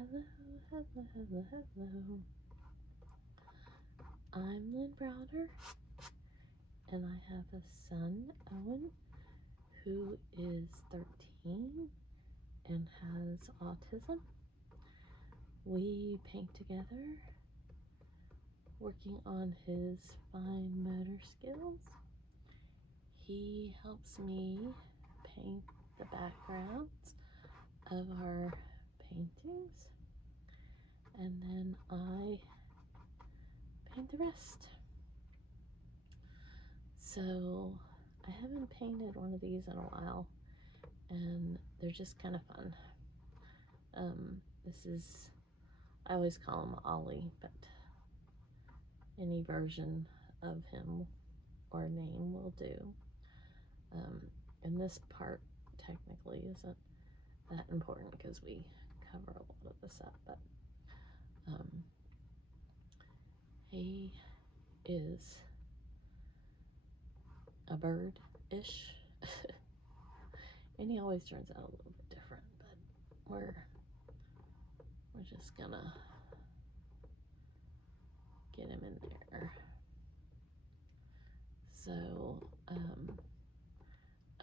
Hello, hello, hello, hello. I'm Lynn Browder, and I have a son, Owen, who is 13 and has autism. We paint together, working on his fine motor skills. He helps me paint the backgrounds of our paintings, and then I paint the rest. So I haven't painted one of these in a while, and they're just kind of fun. This is, I always call him Ollie, but any version of him or name will do. And this part technically isn't that important because we cover a lot of this up, but he is a bird-ish. And he always turns out a little bit different, but we're just gonna get him in there. So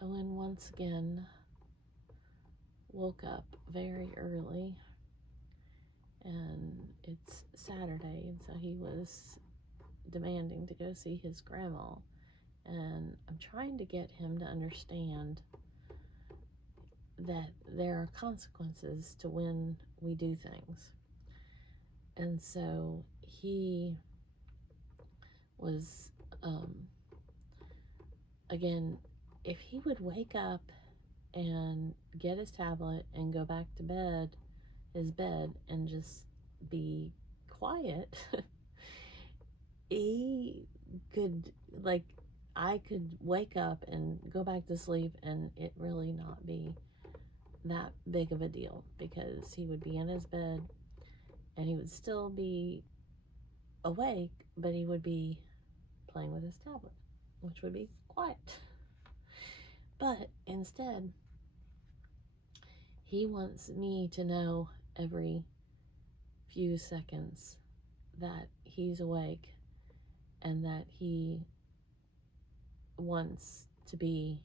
Owen once again woke up very early, and it's Saturday, and so he was demanding to go see his grandma, and I'm trying to get him to understand that there are consequences to when we do things. And so he was again, if he would wake up and get his tablet and go back to his bed and just be quiet, he could, like, I could wake up and go back to sleep and it really not be that big of a deal, because he would be in his bed and he would still be awake, but he would be playing with his tablet, which would be quiet. But instead, he wants me to know every few seconds that he's awake and that he wants to be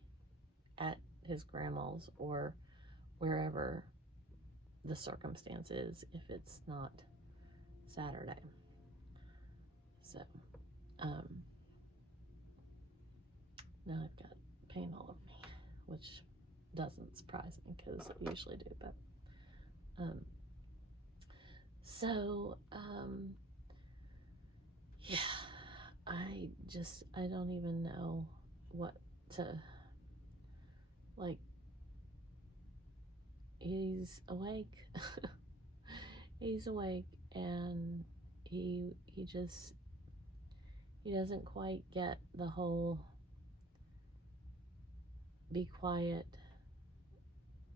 at his grandma's or wherever the circumstance is, if it's not Saturday. So now I've got paint all over me, which doesn't surprise me because I usually do, but yeah, I don't even know what to, like, he's awake. He's awake, and he doesn't quite get the whole be quiet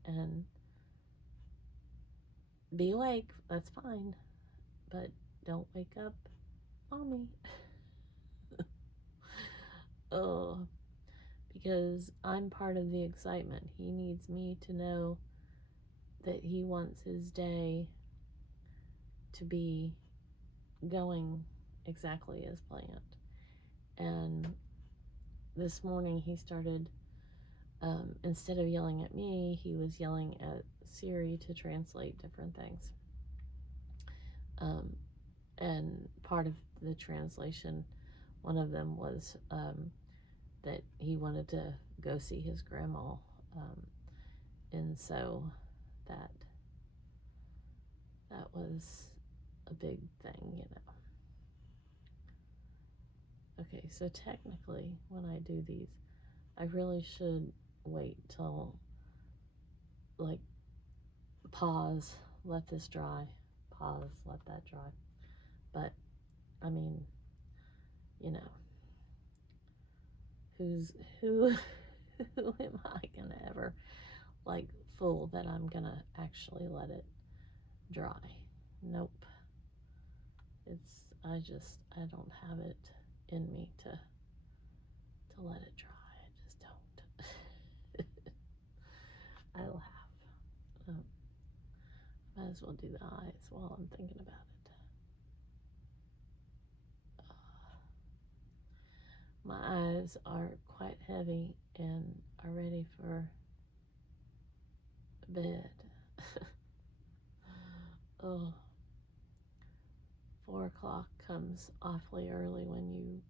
and be awake, that's fine, but don't wake up mommy. Oh, because I'm part of the excitement. He needs me to know that he wants his day to be going exactly as planned. And this morning he started, instead of yelling at me, he was yelling at Siri to translate different things. And part of the translation, one of them was that he wanted to go see his grandma. And so that was a big thing, you know. Okay, so technically when I do these, I really should wait till, like, pause, let this dry, pause, let that dry. But I mean, you know, who am I gonna ever, like, fool that I'm gonna actually let it dry? Nope. I don't have it in me to let it dry. I just don't. I laugh. Might as well do the eyes while I'm thinking about it. My eyes are quite heavy and are ready for bed. Oh, 4 o'clock comes awfully early when you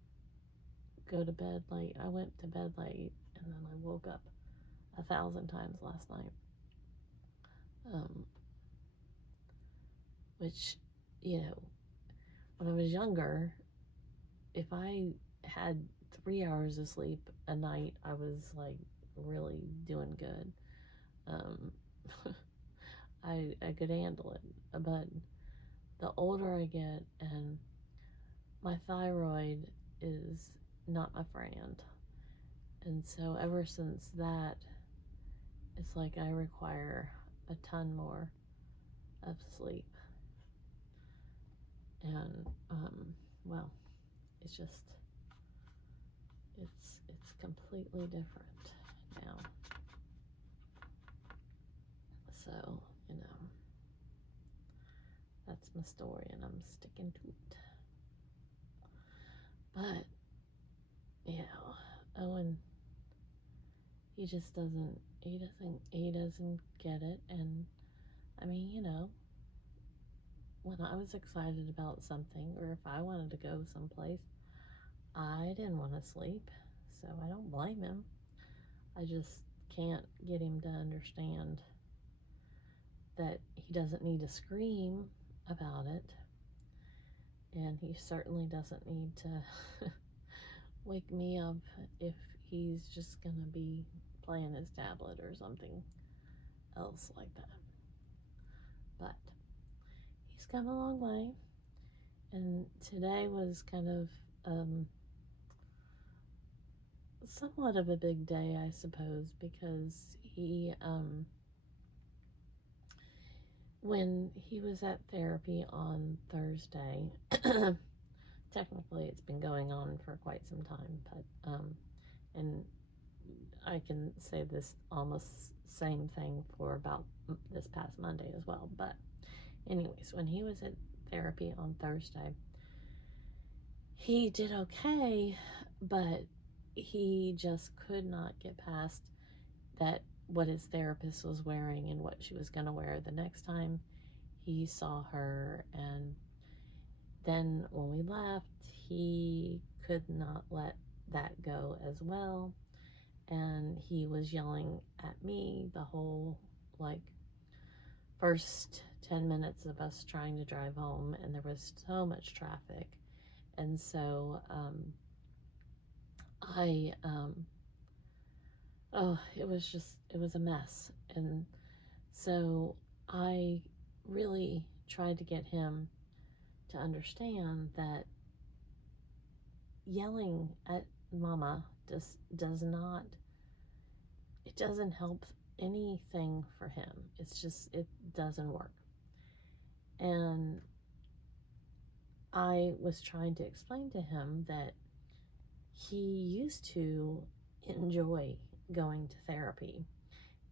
go to bed late. I went to bed late and then I woke up 1,000 times last night. Which, you know, when I was younger, if I had 3 hours of sleep a night, I was like really doing good. I could handle it. But the older I get, and my thyroid is not my friend. And so ever since that, it's like I require a ton more of sleep. And, well, it's just, it's completely different now. So, you know, that's my story and I'm sticking to it. But, you know, Owen, he just doesn't get it. And I mean, you know, when I was excited about something, or if I wanted to go someplace, I didn't want to sleep, so I don't blame him. I just can't get him to understand that he doesn't need to scream about it, and he certainly doesn't need to wake me up if he's just gonna be playing his tablet or something else like that. But he's come a long way, and today was kind of somewhat of a big day, I suppose, because he when he was at therapy on Thursday, technically it's been going on for quite some time, but and I can say this almost same thing for about this past Monday as well. But anyways, when he was at therapy on Thursday, he did okay, but he just could not get past that what his therapist was wearing and what she was going to wear the next time he saw her. And then when we left, he could not let that go as well. And he was yelling at me the whole, like, first 10 minutes of us trying to drive home, and there was so much traffic. And so it was a mess. And so I really tried to get him to understand that yelling at mama does not, it doesn't help anything for him. It's just, it doesn't work. And I was trying to explain to him that he used to enjoy going to therapy,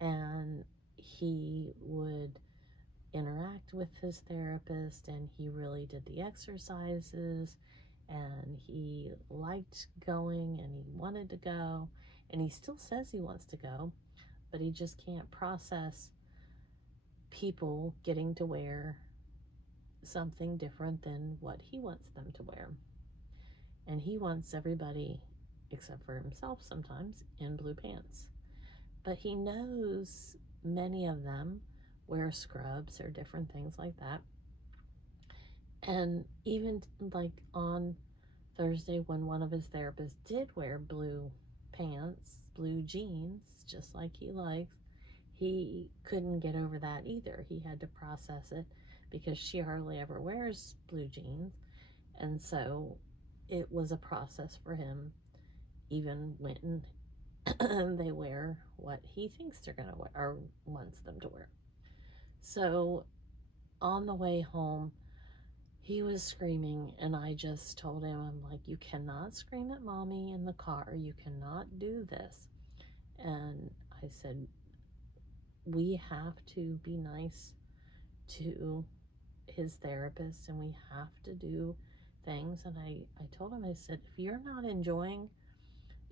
and he would interact with his therapist, and he really did the exercises, and he liked going, and he wanted to go, and he still says he wants to go, but he just can't process people getting to wear something different than what he wants them to wear. And he wants everybody, except for himself sometimes, in blue pants. But he knows many of them wear scrubs or different things like that. And even like on Thursday, when one of his therapists did wear blue pants, blue jeans, just like he likes, he couldn't get over that either. He had to process it because she hardly ever wears blue jeans. And so it was a process for him, even when they wear what he thinks they're going to wear or wants them to wear. So on the way home, he was screaming, and I just told him, I'm like, you cannot scream at mommy in the car. You cannot do this. And I said, we have to be nice to his therapist, and we have to do things. And I told him, I said, if you're not enjoying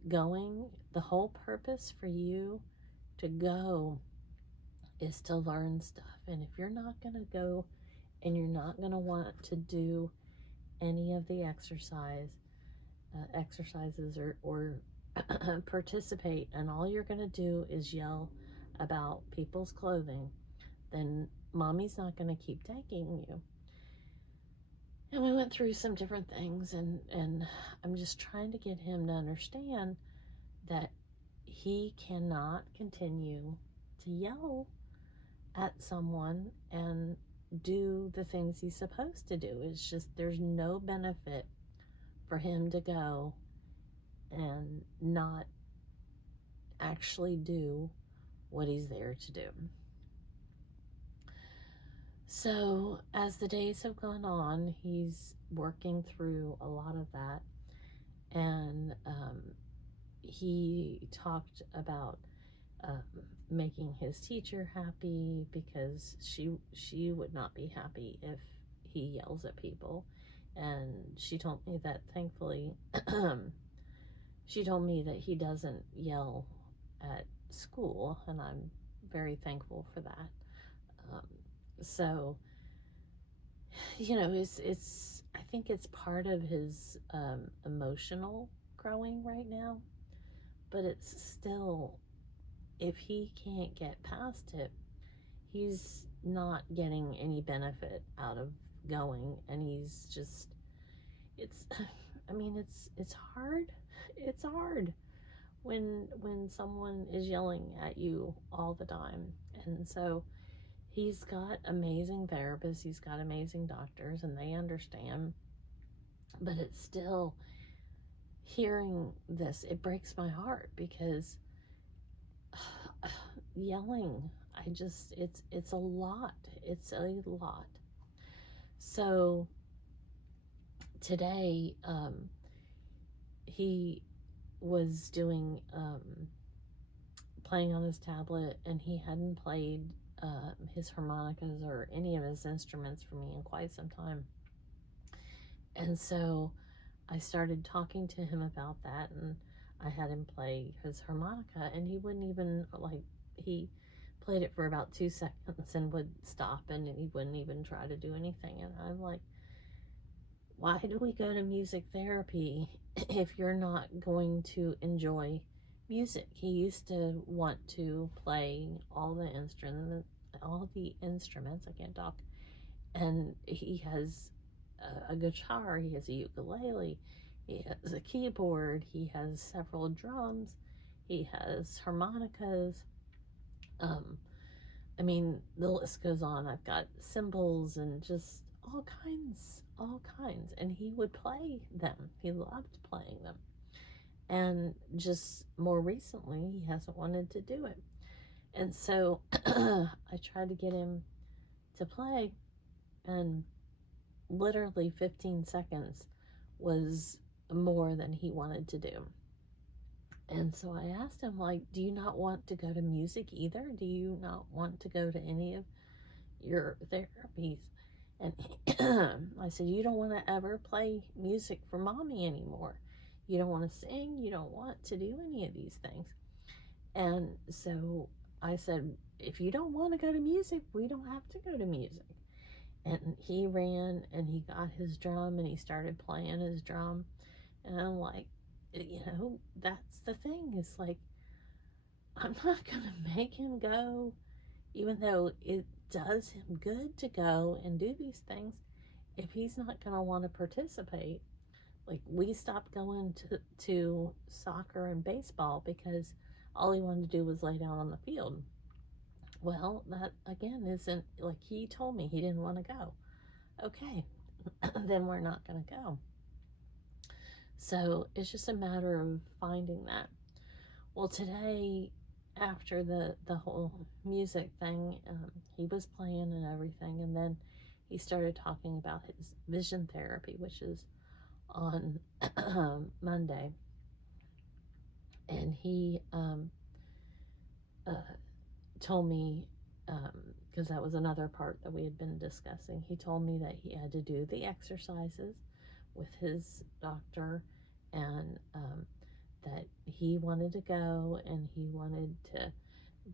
going, the whole purpose for you to go is to learn stuff. And if you're not going to go and you're not going to want to do any of the exercises or participate, and all you're going to do is yell about people's clothing, then mommy's not going to keep taking you. And we went through some different things, and I'm just trying to get him to understand that he cannot continue to yell at someone and do the things he's supposed to do. It's just, there's no benefit for him to go and not actually do what he's there to do. So as the days have gone on, he's working through a lot of that, and he talked about making his teacher happy, because she would not be happy if he yells at people. And she told me that, thankfully, she told me that he doesn't yell at school, and I'm very thankful for that. So, you know, it's I think it's part of his emotional growing right now, but it's still, if he can't get past it, he's not getting any benefit out of going, and he's just, it's, I mean, it's hard. It's hard when someone is yelling at you all the time. And so he's got amazing therapists, he's got amazing doctors, and they understand. But it's still, hearing this, it breaks my heart, because yelling, it's a lot. It's a lot. So today, he was doing, playing on his tablet, and he hadn't played his harmonicas or any of his instruments for me in quite some time. And so I started talking to him about that, and I had him play his harmonica, and he wouldn't even, he played it for about 2 seconds and would stop, and he wouldn't even try to do anything. And I'm like, why do we go to music therapy if you're not going to enjoy music? He used to want to play all the instruments. I can't talk. And he has a guitar, he has a ukulele, he has a keyboard, he has several drums, he has harmonicas. I mean, the list goes on. I've got cymbals and just all kinds. And he would play them. He loved playing them. And just more recently, he hasn't wanted to do it. And so I tried to get him to play, and literally 15 seconds was more than he wanted to do. And so I asked him, like, do you not want to go to music either? Do you not want to go to any of your therapies? And I said, you don't want to ever play music for mommy anymore. You don't want to sing. You don't want to do any of these things. And so I said, if you don't want to go to music, we don't have to go to music. And he ran and he got his drum and he started playing his drum. And I'm like, you know, that's the thing. It's like, I'm not going to make him go, even though it does him good to go and do these things. If he's not going to want to participate, like, we stopped going to soccer and baseball because all he wanted to do was lay down on the field. Well, that again isn't, like, he told me he didn't want to go. Okay, then we're not going to go. So it's just a matter of finding that. Well, today, after the whole music thing, he was playing and everything, and then he started talking about his vision therapy, which is on Monday. And he told me because that was another part that we had been discussing. He told me that he had to do the exercises with his doctor, and that he wanted to go and he wanted to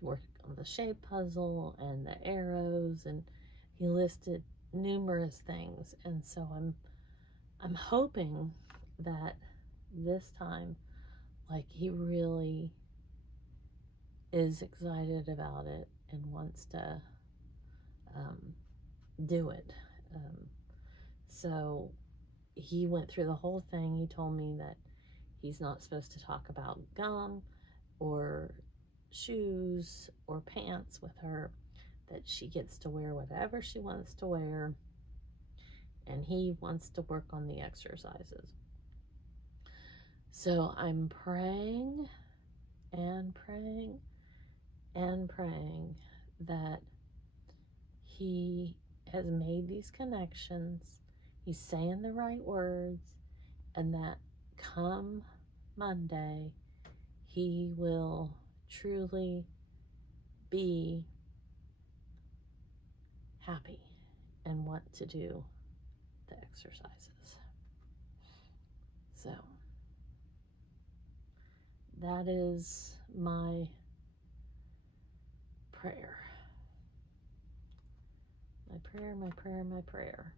work on the shape puzzle and the arrows, and he listed numerous things. And so I'm hoping that this time, like, he really is excited about it and wants to do it. So he went through the whole thing. He told me that he's not supposed to talk about gum or shoes or pants with her, that she gets to wear whatever she wants to wear, and he wants to work on the exercises. So I'm praying and praying and praying that he has made these connections, he's saying the right words, and that come Monday, he will truly be happy and want to do the exercises. So that is my prayer. My prayer, my prayer, my prayer.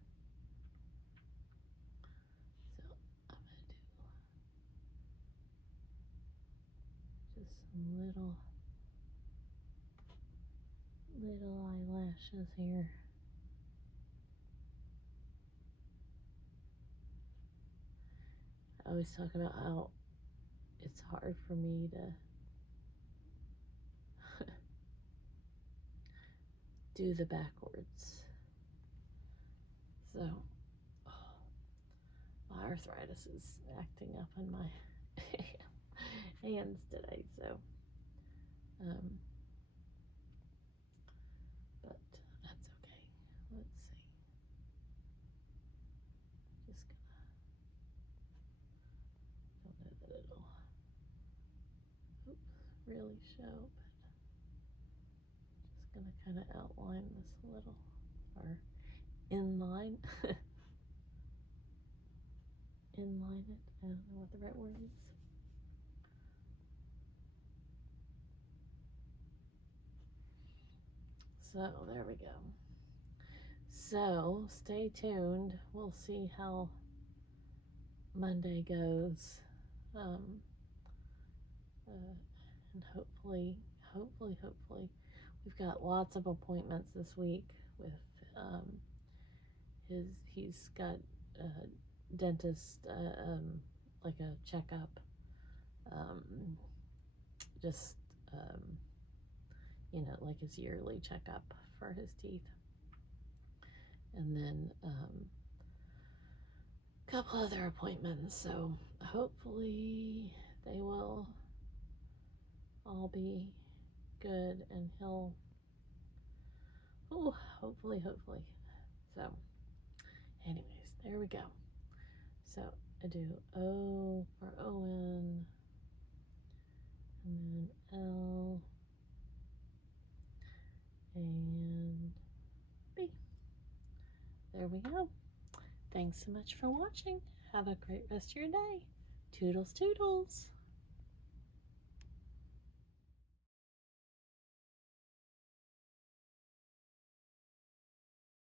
So I'm going to do just some little eyelashes here. I always talk about how it's hard for me to do the backwards. So my arthritis is acting up on my hands today. So but that's okay. Let's see. Just don't know that it'll really show, but just gonna kind of outline this a little, or inline. Inline it. I don't know what the right word is. So there we go. So stay tuned. We'll see how Monday goes. And hopefully, we've got lots of appointments this week with he's got a dentist, like a checkup, just like his yearly checkup for his teeth, and then a couple other appointments. So hopefully they will all be good, and he'll hopefully. So anyways, there we go. So I do O for Owen, and then L and B. There we go. Thanks so much for watching. Have a great rest of your day. Toodles toodles.